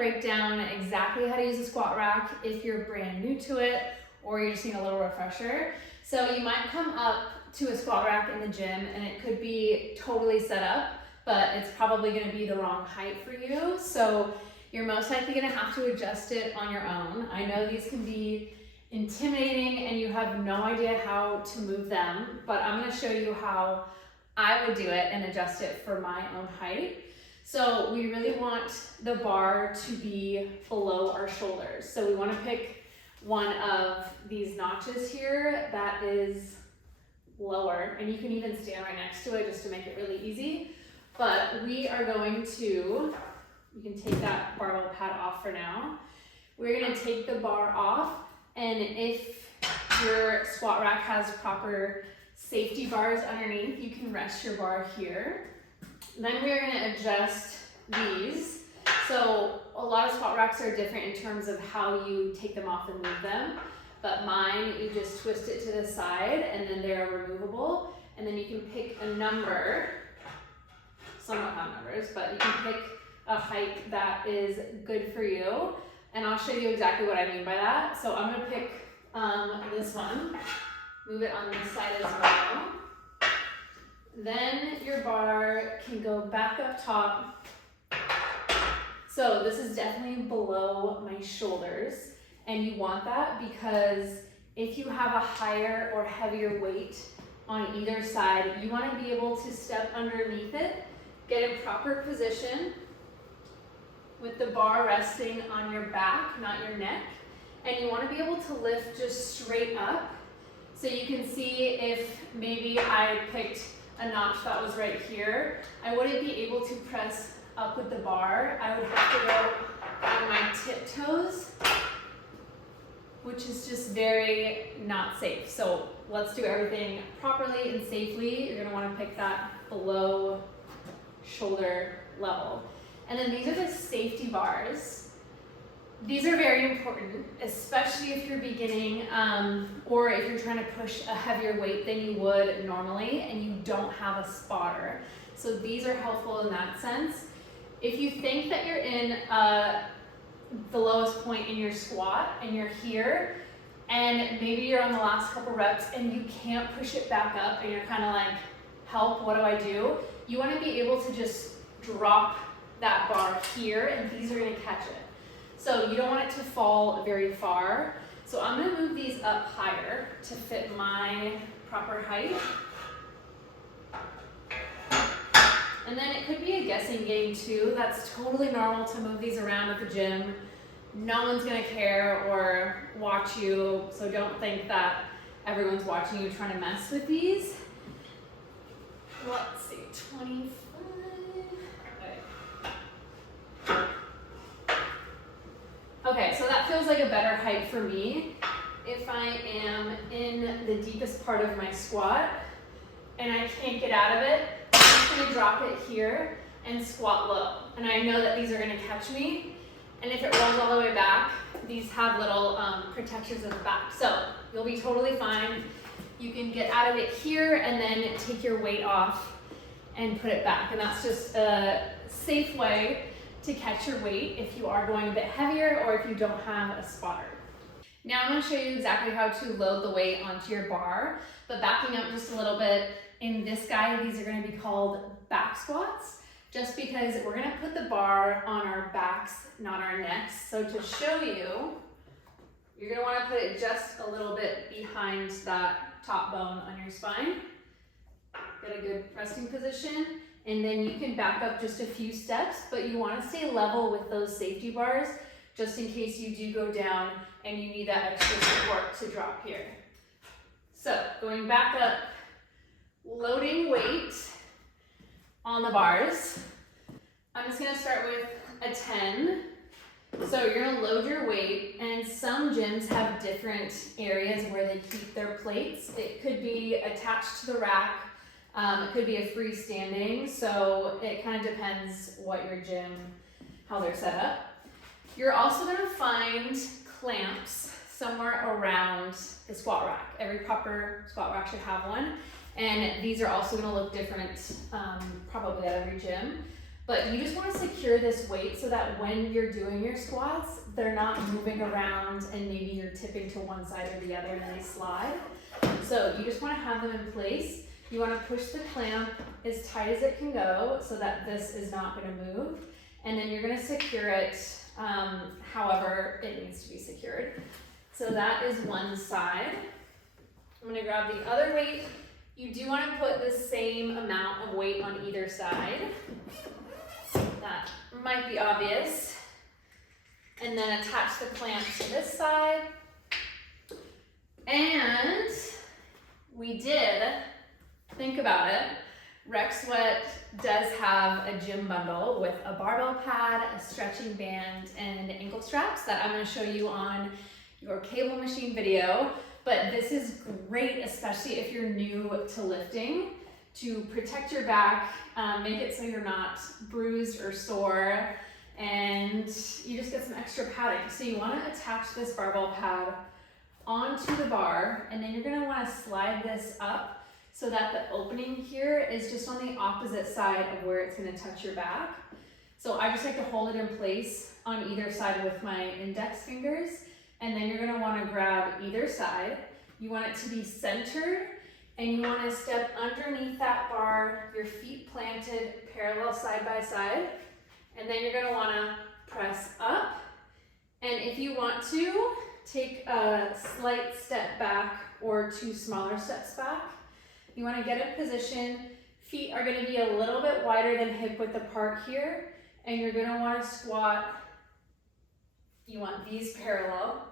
break down exactly how to use a squat rack if you're brand new to it or you just need a little refresher. So you might come up to a squat rack in the gym and it could be totally set up, but it's probably gonna be the wrong height for you. So you're most likely gonna have to adjust it on your own. I know these can be intimidating and you have no idea how to move them, but I'm gonna show you how I would do it and adjust it for my own height. So we really want the bar to be below our shoulders. So we wanna pick one of these notches here that is lower, and you can even stand right next to it just to make it really easy. But we are going to, you can take that barbell pad off for now. We're gonna take the bar off, and if your squat rack has proper safety bars underneath, you can rest your bar here. Then we are gonna adjust these. So a lot of squat racks are different in terms of how you take them off and move them. But mine, you just twist it to the side and then they're removable. And then you can pick a number, some don't have numbers, but you can pick a height that is good for you. And I'll show you exactly what I mean by that. So I'm gonna pick this one, move it on this side as well. Then your bar can go back up top. So this is definitely below my shoulders, and you want that because if you have a higher or heavier weight on either side, you want to be able to step underneath it, get in proper position with the bar resting on your back, not your neck, and you want to be able to lift just straight up. So you can see if maybe I picked a notch that was right here, I wouldn't be able to press up with the bar. I would have to go on my tiptoes, which is just very not safe. So let's do everything properly and safely. You're gonna wanna pick that below shoulder level. And then these are the safety bars. These are very important, especially if you're beginning or if you're trying to push a heavier weight than you would normally and you don't have a spotter. So these are helpful in that sense. If you think that you're in the lowest point in your squat and you're here and maybe you're on the last couple reps and you can't push it back up and you're kind of like, help, what do I do? You want to be able to just drop that bar here and these are going to catch it. So you don't want it to fall very far. So I'm gonna move these up higher to fit my proper height. And then it could be a guessing game too. That's totally normal to move these around at the gym. No one's gonna care or watch you. So don't think that everyone's watching you trying to mess with these. Let's see, 25. Okay, so that feels like a better height for me. If I am in the deepest part of my squat and I can't get out of it, I'm just gonna drop it here and squat low. And I know that these are gonna catch me. And if it rolls all the way back, these have little protectors at the back. So you'll be totally fine. You can get out of it here and then take your weight off and put it back. And that's just a safe way to catch your weight if you are going a bit heavier or if you don't have a spotter. Now I'm going to show you exactly how to load the weight onto your bar, but backing up just a little bit, in this guy, these are going to be called back squats, just because we're going to put the bar on our backs, not our necks. So to show you, you're going to want to put it just a little bit behind that top bone on your spine. Get a good resting position. And then you can back up just a few steps, but you want to stay level with those safety bars just in case you do go down and you need that extra support to drop here. So going back up, loading weight on the bars. I'm just going to start with a 10. So you're going to load your weight, and some gyms have different areas where they keep their plates. It could be attached to the rack. It could be a freestanding, so it kind of depends what your gym, how they're set up. You're also going to find clamps somewhere around the squat rack. Every proper squat rack should have one, and these are also going to look different probably at every gym. But you just want to secure this weight so that when you're doing your squats, they're not moving around and maybe you're tipping to one side or the other and they slide. So you just want to have them in place. You want to push the clamp as tight as it can go so that this is not going to move. And then you're going to secure it however it needs to be secured. So that is one side. I'm going to grab the other weight. You do want to put the same amount of weight on either side. That might be obvious. And then attach the clamp to this side. And we did think about it. Rec Sweat does have a gym bundle with a barbell pad, a stretching band, and ankle straps that I'm going to show you on your cable machine video. But this is great, especially if you're new to lifting, to protect your back, make it so you're not bruised or sore, and you just get some extra padding. So you want to attach this barbell pad onto the bar, and then you're going to want to slide this up so that the opening here is just on the opposite side of where it's going to touch your back. So I just like to hold it in place on either side with my index fingers, and then you're going to want to grab either side. You want it to be centered, and you want to step underneath that bar, your feet planted parallel side by side, and then you're going to want to press up. And if you want to, take a slight step back or 2 smaller steps back. You want to get in position. Feet are going to be a little bit wider than hip width apart here, and you're going to want to squat. You want these parallel.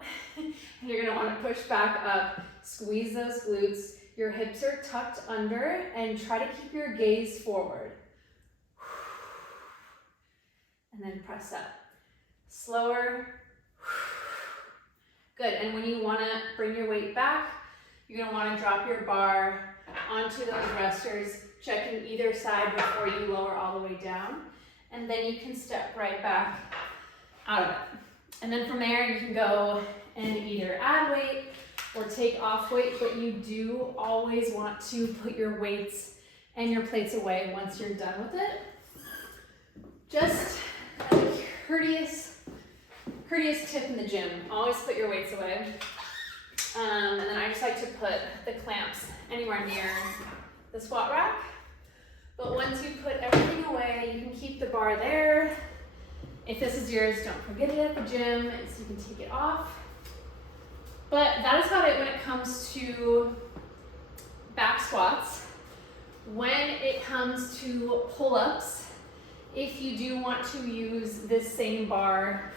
You're going to want to push back up, squeeze those glutes. Your hips are tucked under, and try to keep your gaze forward. And then press up. Slower. Good, and when you want to bring your weight back, you're going to want to drop your bar onto those resters, checking either side before you lower all the way down. And then you can step right back out of it. And then from there, you can go and either add weight or take off weight, but you do always want to put your weights and your plates away once you're done with it. Just as a courteous tip in the gym, always put your weights away. And then I just like to put the clamps anywhere near the squat rack. But once you put everything away, you can keep the bar there. If this is yours, don't forget it at the gym, so you can take it off. But that is about it when it comes to back squats. When it comes to pull-ups, if you do want to use this same bar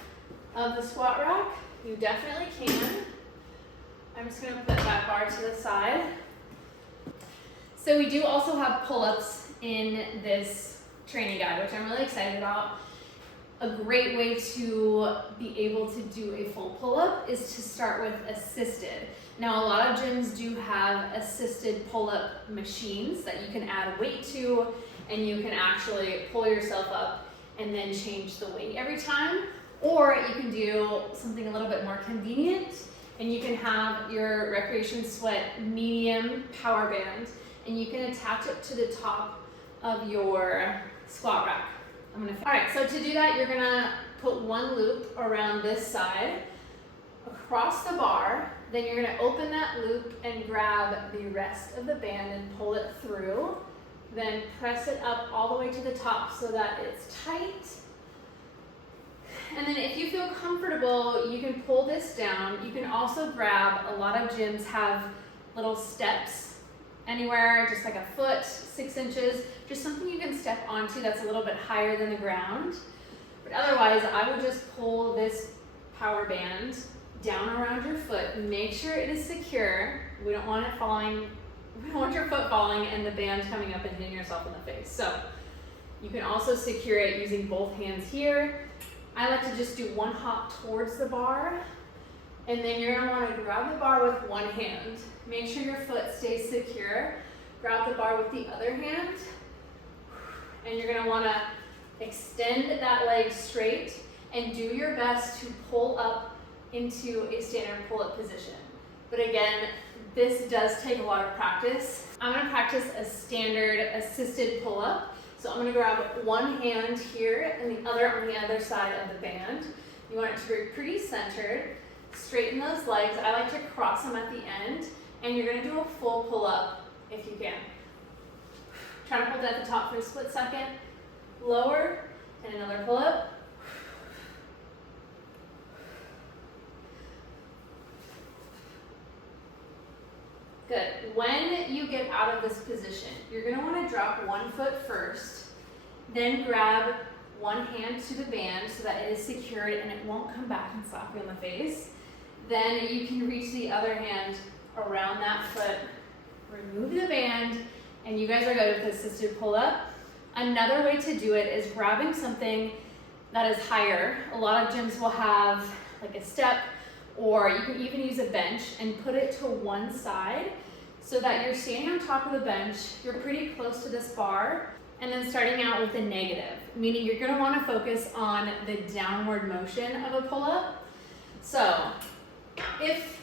of the squat rack, you definitely can. I'm just going to put that bar to the side. So we do also have pull-ups in this training guide, which I'm really excited about. A great way to be able to do a full pull-up is to start with assisted. Now, a lot of gyms do have assisted pull-up machines that you can add weight to, and you can actually pull yourself up and then change the weight every time. Or you can do something a little bit more convenient, and you can have your Recreation Sweat medium power band, and you can attach it to the top of your squat rack. All right, so to do that, you're gonna put one loop around this side, across the bar, then you're gonna open that loop and grab the rest of the band and pull it through, then press it up all the way to the top so that it's tight. And then if you feel comfortable, you can pull this down. You can also grab, a lot of gyms have little steps anywhere, just like a foot, 6 inches, just something you can step onto that's a little bit higher than the ground. But otherwise, I would just pull this power band down around your foot, make sure it is secure. We don't want it falling, we don't want your foot falling and the band coming up and hitting yourself in the face. So you can also secure it using both hands here. I like to just do one hop towards the bar, and then you're gonna wanna grab the bar with one hand. Make sure your foot stays secure. Grab the bar with the other hand, and you're gonna wanna extend that leg straight and do your best to pull up into a standard pull-up position. But again, this does take a lot of practice. I'm gonna practice a standard assisted pull-up. So I'm gonna grab one hand here and the other on the other side of the band. You want it to be pretty centered. Straighten those legs. I like to cross them at the end, and you're gonna do a full pull-up if you can. Try to hold it at the top for a split second. Lower, and another pull-up. Good. When you get out of this position, you're gonna wanna drop one foot first, then grab one hand to the band so that it is secured and it won't come back and slap you in the face. Then you can reach the other hand around that foot, remove the band, and you guys are good with assisted pull-up. Another way to do it is grabbing something that is higher. A lot of gyms will have like a step, or you can even use a bench and put it to one side so that you're standing on top of the bench, you're pretty close to this bar, and then starting out with a negative, meaning you're gonna wanna focus on the downward motion of a pull-up. So if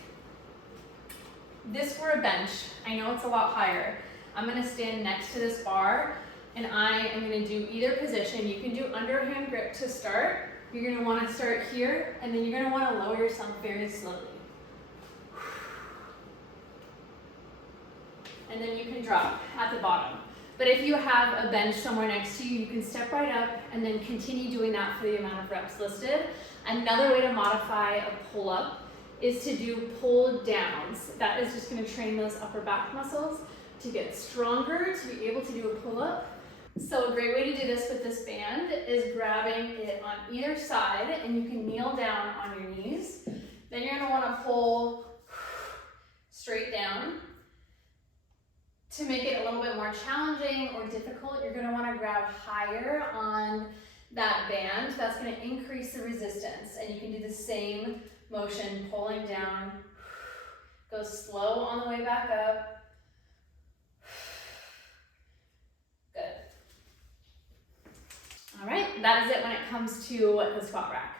this were a bench, I know it's a lot higher, I'm gonna stand next to this bar and I am gonna do either position. You can do underhand grip to start. You're gonna wanna start here, and then you're gonna wanna lower yourself very slowly. And then you can drop at the bottom. But if you have a bench somewhere next to you, you can step right up and then continue doing that for the amount of reps listed. Another way to modify a pull-up is to do pull downs. That is just gonna train those upper back muscles to get stronger, to be able to do a pull-up. So a great way to do this with this band is grabbing it on either side, and you can kneel down on your knees. Then you're gonna wanna pull straight down. To make it a little bit more challenging or difficult, you're gonna wanna grab higher on that band. That's gonna increase the resistance, and you can do the same motion, pulling down. Go slow on the way back up. Good. All right, that is it when it comes to the squat rack.